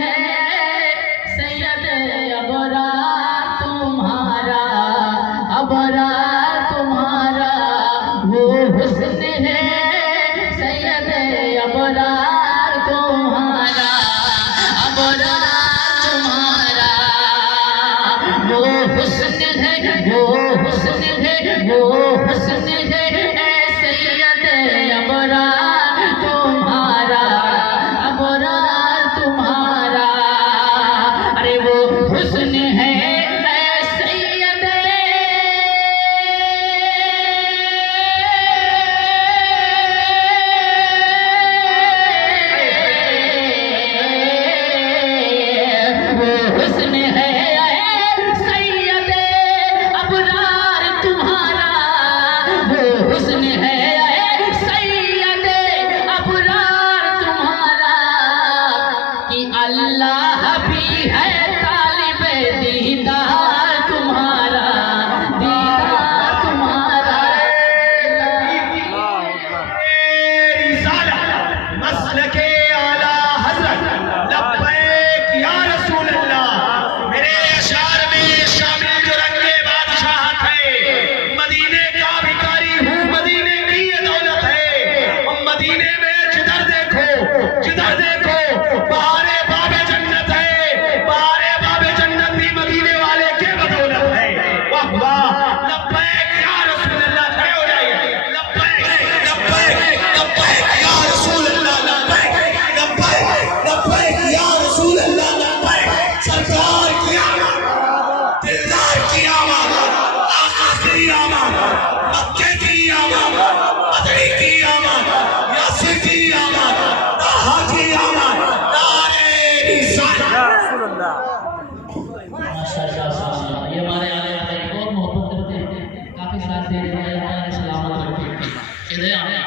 है सैयद अबरार तुम्हारा, अबरार तुम्हारा वो हुस्न है सैयद अबरार तुम्हारा, अबरार तुम्हारा वो हुस्न है, वो हुस्न है, वो हुस्न है सैयद अबरार तुम्हारा, अबरार तुम्हारा। अरे वो हुस्न है सैयद वो हुस्न है सैयद अबरार तुम्हारा, वो हुस्न है सैयद अबरार तुम्हारा कि अल्लाह भी है तालिब दीदार तुम्हारा, दीदार तुम्हारा। मसलके आला हज़रत लब्बैक या रसूल अल्लाह। मेरे अशार में शामिल जो रंगे बादशाहत है, मदीने का भिखारी हूँ, मदीने की ये दौलत है। और मदीने में जिधर देखो बहारे बाबे जन्नत है, बहारे बाबे जन्नत भी मदीने वाले के बदौलत है। वाह वाह, लब्बैक या रसूल अल्लाह। खड़े हो जाइए। लब्बैक लब्बैक लब्बैक या रसूल अल्लाह, लब्बैक लब्बैक लब्बैक या रसूल अल्लाह, लब्बैक। सरकार की आमद, दिलदार की आमद, आका की आमद, मक्के की आमद, मदनी की आमद, यासीन की आमद, ताहा की आमद। नारे रिसालत। माशाअल्लाह, ये हमारे आने वाले बहुत मोहब्बत करते हैं, काफी साथ दे रहे हैं। अल्लाह सलामत रखे। इधर आए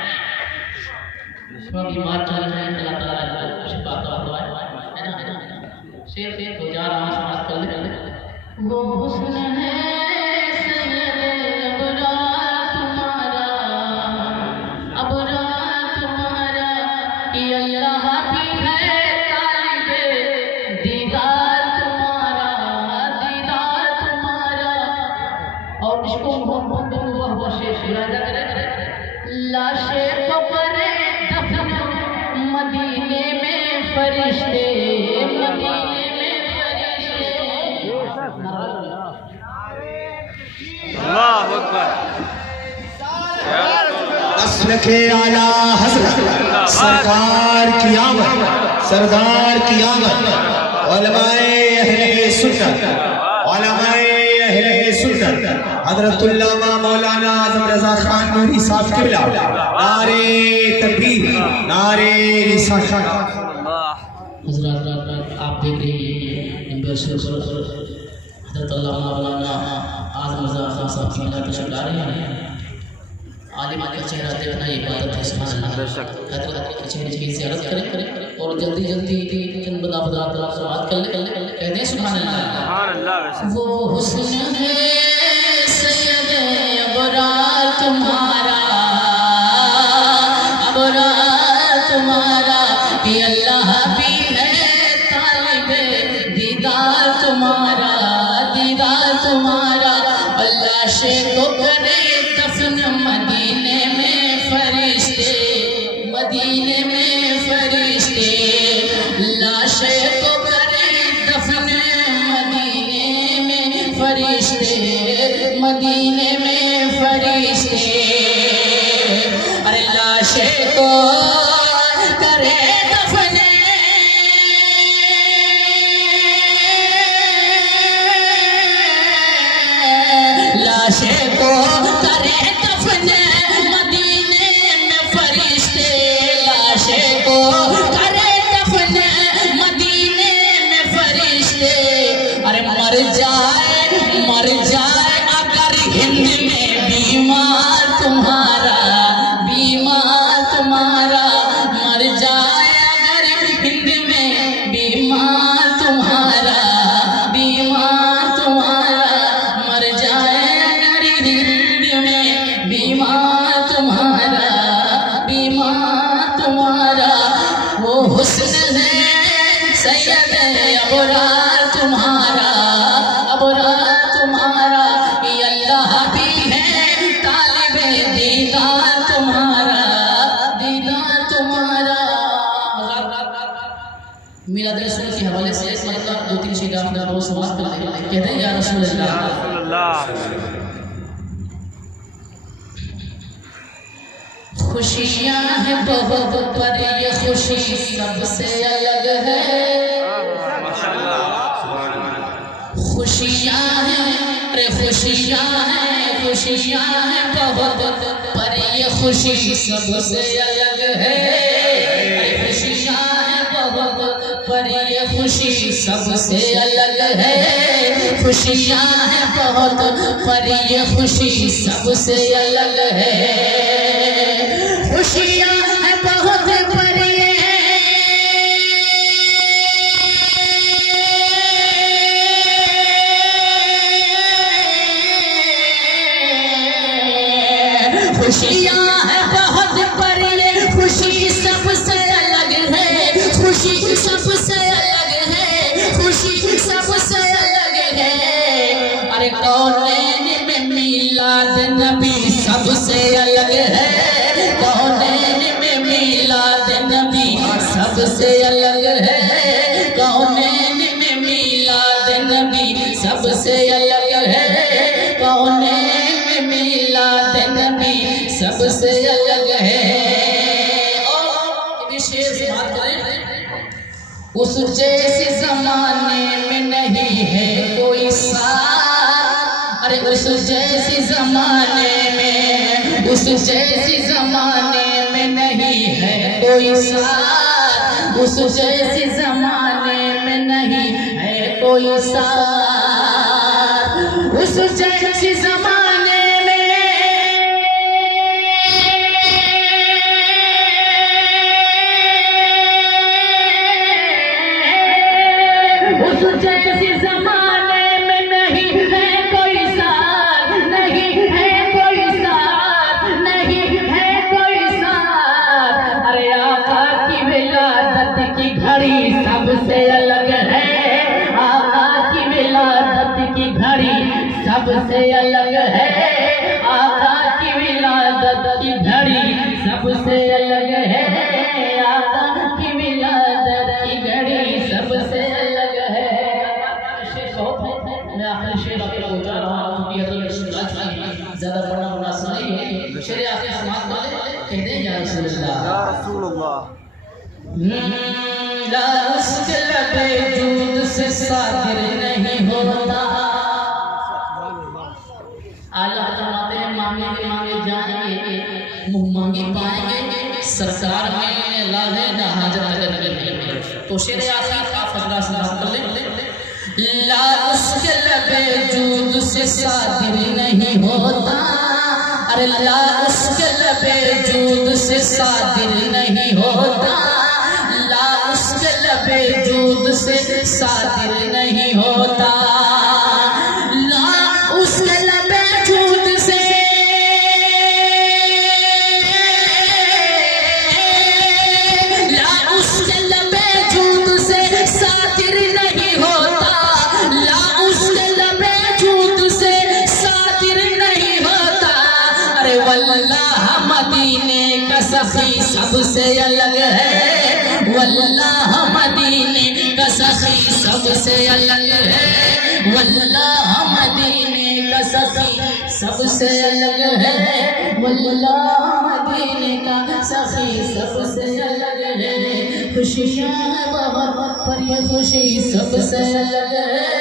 की बात चल रही है, अल्लाह ताला शिफा तो दुआ है ना। शेर तो जा रहा समाज कर ले। वो हुस्न है सैयद अबरार तुम्हारा, अबरार तुम्हारा कि अल्लाह भी है तालिब दीदार तुम्हारा, दीदार तुम्हारा। और इसको मोहब्बत हुआ शेर राजा करे। लाशे को करे दफन मदीने में फरिश्ते, मदीने में फरिश्ते। अल्लाह अकबर। मसलके आला हज़रत सरकार की आमद, सरदार की आमद। उलमाए अहले सुन्नत, उलमाए अहले सुन्नत हज़रतुल्लामा मौलाना आज़म रज़ा खान नूरी साहब क़िबला। नारे तकबीर, नारे रिसालत। हज़रत आप देख रहे हैं हज़रत मौलाना आज़म रज़ा खान साहब की मिला तशरीफ़ ला रहे हैं। आलिम का चेहरा देखना इबादत है। सुभान अल्लाह। हज़रत के चेहरे की ज़ियारत करें और जल्दी जल्दी चंद बदा बदा समात कर ले, कहते हैं सुभान अल्लाह। वो हुस्न है सैयद अबरार तुम्हारा, अबरार तुम्हारा कि अल्लाह भी है तालिब दीदार तुम्हारा, दीदार तुम्हारा। अल्लाह से को करे दफन मदीने में फरिश्ते, मदीने में फरिश्ते। लाशे को करे दफन मदीने में फरिश्ते, मदीने में फरिश्ते। अरे लाशे को करे दफन, लाशे को करे दफन मदीने में फरिश्ते, लाशे को करे दफन मदीने में फरिश्ते। अरे मर जाए अगर हिंद में बीमार सैयद अबरार तुम्हारा, अबरार तुम्हारा, ये अल्लाह भी है तालिबे दीदार तुम्हारा, दीदार तुम्हारा। मिलाद रसूल के हवाले से इस मतलब 2-3 शेर आपने बहुत समाज कर लिया। कहते हैं या रसूल अल्लाह, खुशियाँ हैं बहुत पर ये खुशी सबसे अलग है। खुशियाँ हैं, अरे खुशियाँ हैं, खुशियाँ हैं बहुत पर ये खुशी सबसे अलग है। अरे खुशियाँ हैं बहुत पर ये खुशी सबसे अलग है। खुशियाँ हैं बहुत पर ये खुशी सबसे अलग है। खुशियाँ हैं बहुत पर ये खुशियाँ हैं बहुत पर ये खुशी सबसे अलग है। खुशी सबसे अलग है, खुशी सबसे अलग है। अरे कौनैन में मिलाद नबी सबसे अलग है। कौनैन में मिलाद नबी सबसे अलग है। कौनैन में मिलाद नबी सबसे अलग है। कौनैन में मिलाद नबी सबसे अलग है। और विशेष बात करें, उस जैसे जमाने में नहीं है कोई साथ। अरे उस जैसे जमाने में, उस जैसे जमाने में नहीं है कोई साथ। उस जैसे जमाने में नहीं है कोई साथ। उस जैसे जमाने में, उस जैसे जमाने में नहीं है कोई साथ, नहीं है कोई साथ, नहीं है कोई साथ। अरे आका की विलादत की घड़ी सबसे अलग है। आका की विलादत की घड़ी सबसे अलग है। आका की विलादत की घड़ी सबसे अलग है। आका की विलादत की घड़ी सबसे अलग है। मैं आखिरी शेर आपको पहुंचा रहा हूँ क्योंकि हज़रत रसूलुल्लाह ज़्यादा पढ़ना मुनासिब नहीं है। शेर आखिरी समात वाले कहते हैं या रसूलुल्लाह, ला उसके लबे जूद से सादिर नहीं होता। आला फरमाते हैं मांगेंगे मांगे जाएंगे, मुँह मांगे पाएंगे, सरकार में लाहे ना हाजत नजर नहीं। तो शेर आखिर आप हजरात समात कर लें, ला उसके लबे जूद से सादिर नहीं होता। अरे ला उसके लबे जूद से सादिर नहीं होता। ला उसके लबे जूद से सादिर नहीं होता। ला उसके लबे जूद से, ला उसके लबे जूद से सादिर नहीं होता। ला उसके लबे जूद से सादिर नहीं होता। अरे वल्लाह मदीने का सखी सबसे अलग है। वल्लाह मदीने का सखी सबसे अलग है। वल्लाह मदीने का सखी सबसे अलग है। वल्लाह मदीने का सखी सबसे अलग है। खुशियाँ बहुत पर ये खुशी सबसे अलग है।